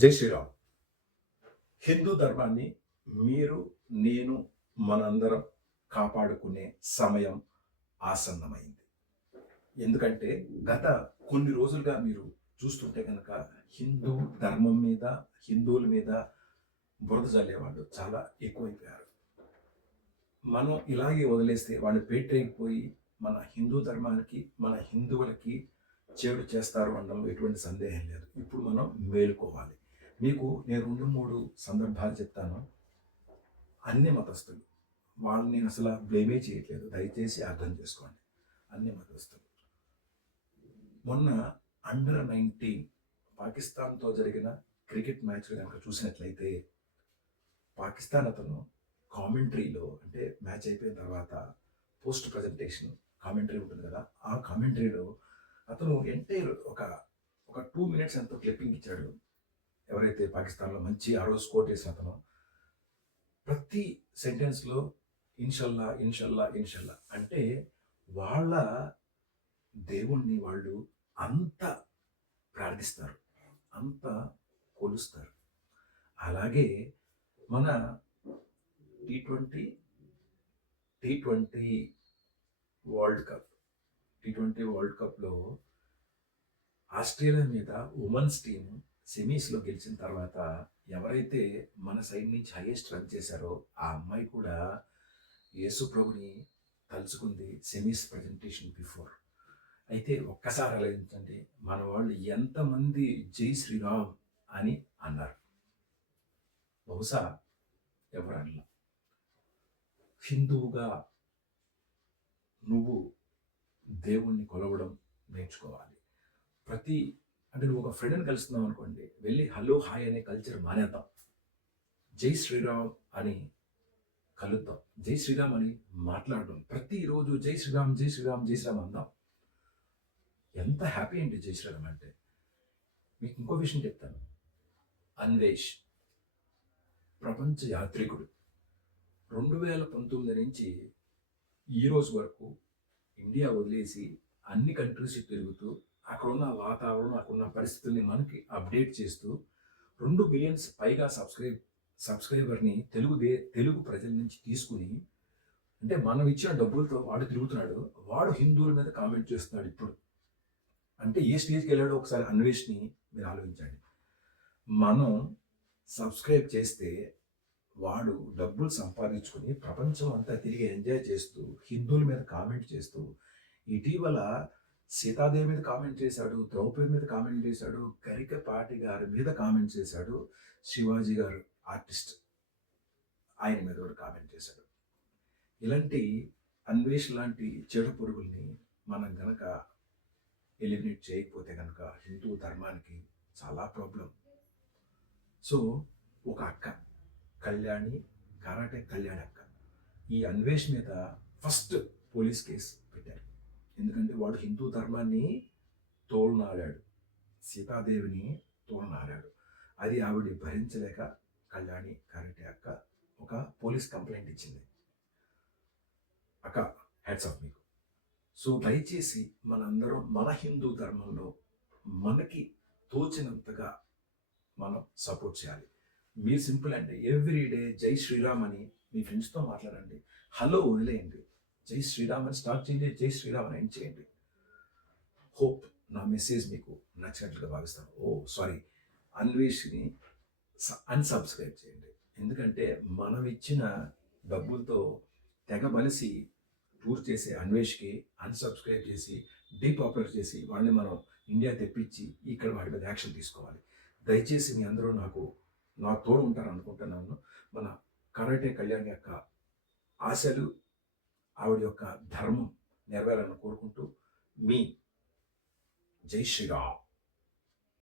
జై శ్రీరామ్. హిందూ ధర్మాన్ని మీరు, నేను, మనందరం కాపాడుకునే సమయం ఆసన్నమైంది. ఎందుకంటే గత కొన్ని రోజులుగా మీరు చూస్తుంటే కనుక హిందూ ధర్మం మీద, హిందువుల మీద బురద జల్లేవాళ్ళు చాలా ఎక్కువైపోయారు. మనం ఇలాగే వదిలేస్తే వాళ్ళు పేటరేగిపోయి మన హిందూ ధర్మానికి, మన హిందువులకి చేడు చేస్తారు అనడంలో ఎటువంటి సందేహం లేదు. ఇప్పుడు మనం మేలుకోవాలి. మీకు నేను 2, 3 సందర్భాలు చెప్తాను. అన్ని మతస్థులు. వాళ్ళని నేను అసలు బ్లేమే చేయట్లేదు. దయచేసి అర్థం చేసుకోండి. అన్ని మతస్థులు. మొన్న అండర్-19 పాకిస్తాన్‌తో జరిగిన క్రికెట్ మ్యాచ్ కనుక చూసినట్లయితే, పాకిస్తాన్ అతను కామెంటరీలో అంటే మ్యాచ్ అయిపోయిన తర్వాత పోస్ట్ ప్రజెంటేషన్ కామెంటరీ ఉంటుంది కదా! ఆ కామెంటరీలో అతను ఎంటైర్ ఒక 2 మినిట్స్ ఎంతో క్లిప్పింగ్ ఇచ్చాడు. ఎవరైతే పాకిస్తాన్‌లో మంచి ఆ రోజు స్కోర్ చేసిన అతను ప్రతి సెంటెన్స్‌లో ఇన్షల్లా, ఇన్షల్లా, ఇన్షల్లా అంటే వాళ్ళ దేవుణ్ణి వాళ్ళు అంత ప్రార్థిస్తారు. అంత కొలుస్తారు. అలాగే మన T20 T20 world cup T20 world కప్‌లో ఆస్ట్రేలియా మీద ఉమెన్స్ టీమ్ సెమీస్‌లో గెలిచిన తర్వాత ఎవరైతే మన సైడ్ నుంచి హైయెస్ట్ రన్ చేశారో ఆ అమ్మాయి కూడా యేసు ప్రభుని తలుచుకుంది సెమీస్ ప్రజెంటేషన్ బిఫోర్. అయితే ఒక్కసారి ఆలోచించండి, మన వాళ్ళు ఎంతమంది జై శ్రీరామ్ అని అన్నారు. బహుశా ఎవరు అనలా. హిందువుగా నువ్వు దేవుణ్ణి కొలవడం నేర్చుకోవాలి. అంటే నువ్వు ఒక ఫ్రెండ్ని కలుస్తున్నావు అనుకోండి, వెళ్ళి హలో హాయ్ అనే కల్చర్ మానేద్దాం. జై శ్రీరామ్ అని కలుద్దాం. జై శ్రీరామ్ అని మాట్లాడడం. ప్రతిరోజు జై శ్రీరామ్, జై శ్రీరామ్, జై శ్రీరామ్ అందాం. ఎంత హ్యాపీ అండి జై శ్రీరామ్ అంటే. మీకు ఇంకో విషయం చెప్తాను. అన్వేష్ ప్రపంచ యాత్రికుడు. 2019 నుంచి ఈ రోజు వరకు ఇండియా వదిలేసి అన్ని కంట్రీస్ తిరుగుతూ అక్కడున్న వాతావరణం, అక్కడున్న పరిస్థితుల్ని మనకి అప్డేట్ చేస్తూ 2 బిలియన్స్ పైగా సబ్స్క్రైబర్ని తెలుగు ప్రజల నుంచి తీసుకుని, అంటే మనం ఇచ్చిన డబ్బులతో వాడు తిరుగుతున్నాడు. వాడు హిందువుల మీద కామెంట్ చేస్తున్నాడు ఇప్పుడు. అంటే ఏ స్టేజ్కి వెళ్ళాడో ఒకసారి అన్వేష్ని మీరు ఆలోచించండి. మనం సబ్స్క్రైబ్ చేస్తే వాడు డబ్బులు సంపాదించుకుని ప్రపంచం అంతా తిరిగి ఎంజాయ్ చేస్తూ హిందువుల మీద కామెంట్ చేస్తూ, ఇటీవల సీతాదేవి మీద కామెంట్ చేశాడు, ద్రౌపది మీద కామెంట్ చేశాడు, గరికపాటి గారి మీద కామెంట్ చేశాడు, శివాజీ గారు ఆర్టిస్ట్ ఆయన మీద కూడా కామెంట్ చేశాడు. ఇలాంటి అన్వేష్ లాంటి చెడు పురుగుల్ని మనం గనక ఎలిమినేట్ చేయకపోతే కనుక హిందూ ధర్మానికి చాలా ప్రాబ్లం. సో ఒక అక్క కళ్యాణి, కరాటే కళ్యాణి అక్క, ఈ అన్వేష్ మీద ఫస్ట్ పోలీస్ కేసు పెట్టారు. ఎందుకంటే వాడు హిందూ ధర్మాన్ని తోలునాడాడు, సీతాదేవిని తోలునాడాడు. అది ఆవిడ భరించలేక కళ్యాణి కరాటే అక్క ఒక పోలీస్ కంప్లైంట్ ఇచ్చింది. అక్క హ్యాట్స్ ఆఫ్ మీకు. సో దయచేసి మనందరం మన హిందూ ధర్మంలో మనకి తోచినంతగా మనం సపోర్ట్ చేయాలి. మీరు సింపుల్ అండి, ఎవ్రీడే జై శ్రీరామ్ అని మీ ఫ్రెండ్స్తో మాట్లాడండి. హలో వదిలేయండి, జై శ్రీరామ్ అని స్టార్ట్ చేయండి, జై శ్రీరామ్ అని ఎండ్ చేయండి. హోప్ నా మెసేజ్ మీకు నచ్చినట్లుగా భావిస్తాను. సారీ, అన్వేష్ని అన్సబ్స్క్రైబ్ చేయండి. ఎందుకంటే మనం ఇచ్చిన డబ్బులతో తెగ బలిసి టూర్ చేసే అన్వేష్కి అన్సబ్స్క్రైబ్ చేసి డీపాపులర్ చేసి వాడిని మనం ఇండియా తెప్పించి ఇక్కడ వాడి మీద యాక్షన్ తీసుకోవాలి. దయచేసి మీ అందరూ నా తోడు ఉంటారు అనుకుంటున్నాను. మన కరాటే కళ్యాణి యొక్క ఆశలు, ఆవిడ యొక్క ధర్మం నెరవేరాలని కోరుకుంటూ మీ జై శ్రీరామ్.